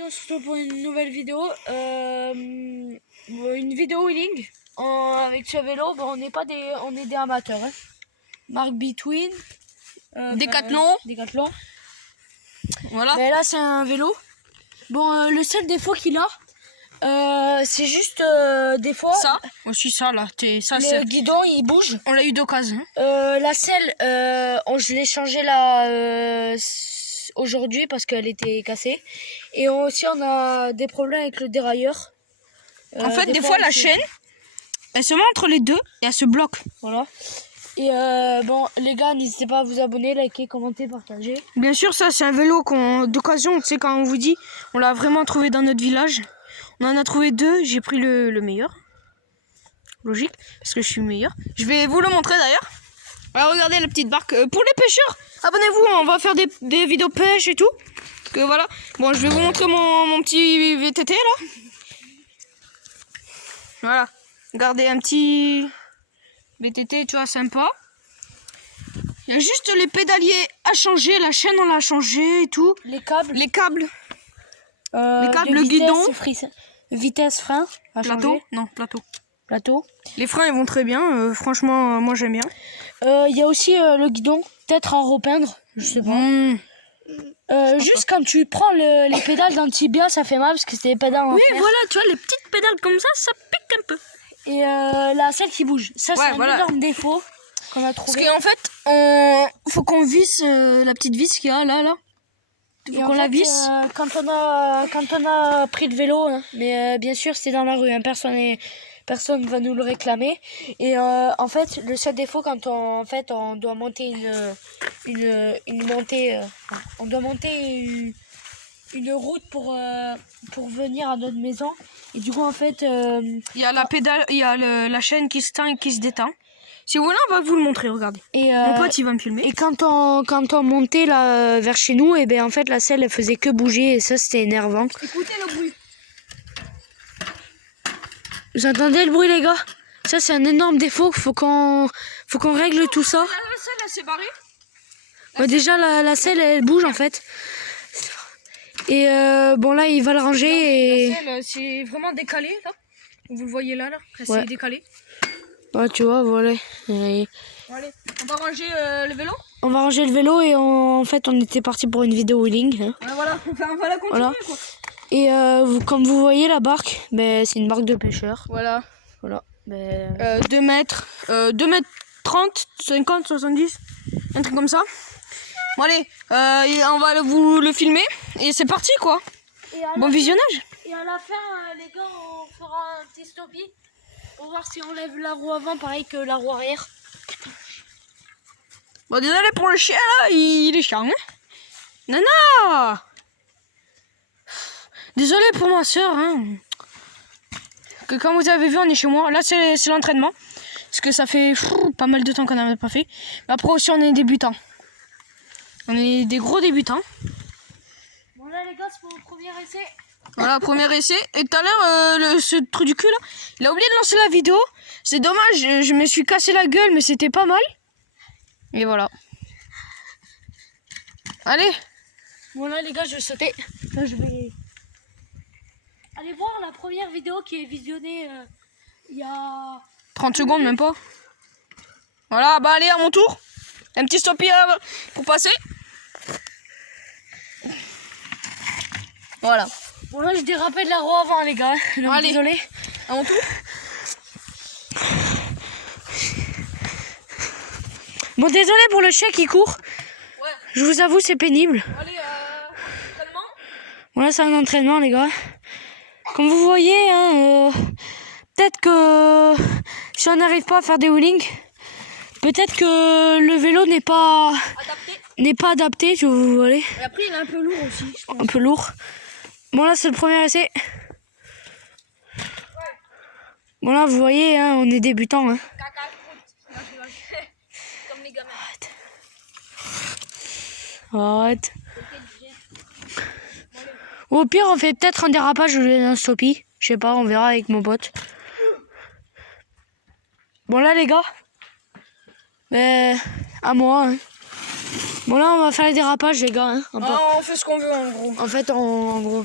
On se retrouve pour une nouvelle vidéo, une vidéo wheeling avec ce vélo. Bon, on est des amateurs. Hein. Marque Between, Décathlon. Décathlon. Voilà. Mais là, c'est un vélo. Bon, le seul défaut qu'il a, c'est juste des fois. Ça, aussi ça là. Ça, le guidon il bouge. On l'a eu d'occasion. La selle, je l'ai changée là aujourd'hui parce qu'elle était cassée. Et aussi on a des problèmes avec le dérailleur. En fait, des fois la chaîne, elle se met entre les deux et elle se bloque. Voilà. Et bon, les gars, n'hésitez pas à vous abonner, liker, commenter, partager. Bien sûr, ça c'est un vélo d'occasion. Tu sais, quand on vous dit, on l'a vraiment trouvé dans notre village. On en a trouvé deux. J'ai pris le meilleur. Logique, parce que je suis meilleur. Je vais vous le montrer d'ailleurs. Alors, regardez la petite barque. Pour les pêcheurs, abonnez-vous. On va faire des vidéos pêche et tout. Parce que voilà. Bon, je vais vous montrer mon petit VTT là. Voilà. Regardez un petit VTT, tu vois, sympa. Il y a juste les pédaliers à changer, la chaîne on l'a changé et tout. Les câbles. Les câbles, le vitesse, guidon. Vitesse, frein à Plateau. changer. Non, plateau. Plateau. Les freins ils vont très bien. Franchement, moi j'aime bien. Il y a aussi le guidon, peut-être à repeindre, je sais pas. Juste quand tu prends les pédales d'un Tibia, ça fait mal parce que c'est des pédales en Oui, fer. voilà, tu vois, les petites pédales comme ça pique un peu. Et la selle qui bouge. Ça, c'est un énorme défaut qu'on a trouvé. Parce qu'en fait, faut qu'on visse la petite vis qu'il y a là. Faut qu'on la visse. Quand on a pris le vélo, hein, mais bien sûr, c'est dans la rue, hein, personne va nous le réclamer. Et en fait, le seul défaut quand on doit monter une montée, on doit monter une route pour venir à notre maison. Et du coup, en fait, il y a la pédale, il y a la chaîne qui se tend et qui se détend. Si vous voulez, on va vous le montrer, regardez. Et, mon pote, il va me filmer. Et quand on montait là, vers chez nous, et ben en fait, la selle, elle faisait que bouger, et ça, c'était énervant. Écoutez le bruit. Vous entendez le bruit, les gars? Ça, c'est un énorme défaut. Faut qu'on règle tout ça. La selle, elle s'est barrée. Ouais, déjà, la selle, elle bouge, en fait. Et bon, là, il va le ranger. La selle, c'est vraiment décalé, là. Vous le voyez là. C'est décalé. Ouais, tu vois, voilà. Bon, allez, on va ranger le vélo. On va ranger le vélo et en fait, on était parti pour une vidéo wheeling. Hein. Ouais, voilà, on va la continuer, voilà. quoi. Et comme vous voyez, la barque, ben, c'est une barque de pêcheurs. Voilà. Ben... 2 mètres 30, 50, 70, un truc comme ça. Bon, allez, on va vous le filmer et c'est parti, quoi. Bon visionnage. Et à la fin, les gars, on fera un petit stoppie pour voir si on lève la roue avant, pareil que la roue arrière. Bon, désolé pour le chien, là, il est chiant, hein. Nana. Désolé pour ma soeur, hein. Que comme vous avez vu, on est chez moi. Là, c'est l'entraînement. Parce que ça fait pas mal de temps qu'on n'en a pas fait. Mais après aussi, on est débutants. On est des gros débutants. Bon, là, les gars, c'est pour le premier essai. Voilà, premier essai. Et tout à l'heure, ce truc du cul, là, il a oublié de lancer la vidéo. C'est dommage, je me suis cassé la gueule, mais c'était pas mal. Et voilà. Allez. Bon, là, les gars, je vais sauter. Là, je vais... Allez voir la première vidéo qui est visionnée il y a... 30 secondes, même pas. Voilà, bah allez, à mon tour. Un petit stoppie pour passer. Voilà. Bon, là, je dérapais de la roue avant, les gars. Donc, allez, désolé. À mon tour. Bon, désolé pour le chien qui court. Ouais. Je vous avoue, c'est pénible. Allez, entraînement. Voilà, c'est un entraînement, les gars. Comme vous voyez, hein, peut-être que si on n'arrive pas à faire des wheelings, peut-être que le vélo n'est pas adapté, tu vois. Et après, il est un peu lourd aussi, je pense. Un peu lourd. Bon, là, c'est le premier essai. Ouais. Bon, là, vous voyez, hein, on est débutants. Hein. Comme les gamins. Arrête. Ou au pire, on fait peut-être un dérapage au lieu d'un stoppie. Je sais pas, on verra avec mon pote. Bon, là, les gars, à moi. Hein. Bon là on va faire les dérapages les gars. Hein, On fait ce qu'on veut en gros. en fait en gros.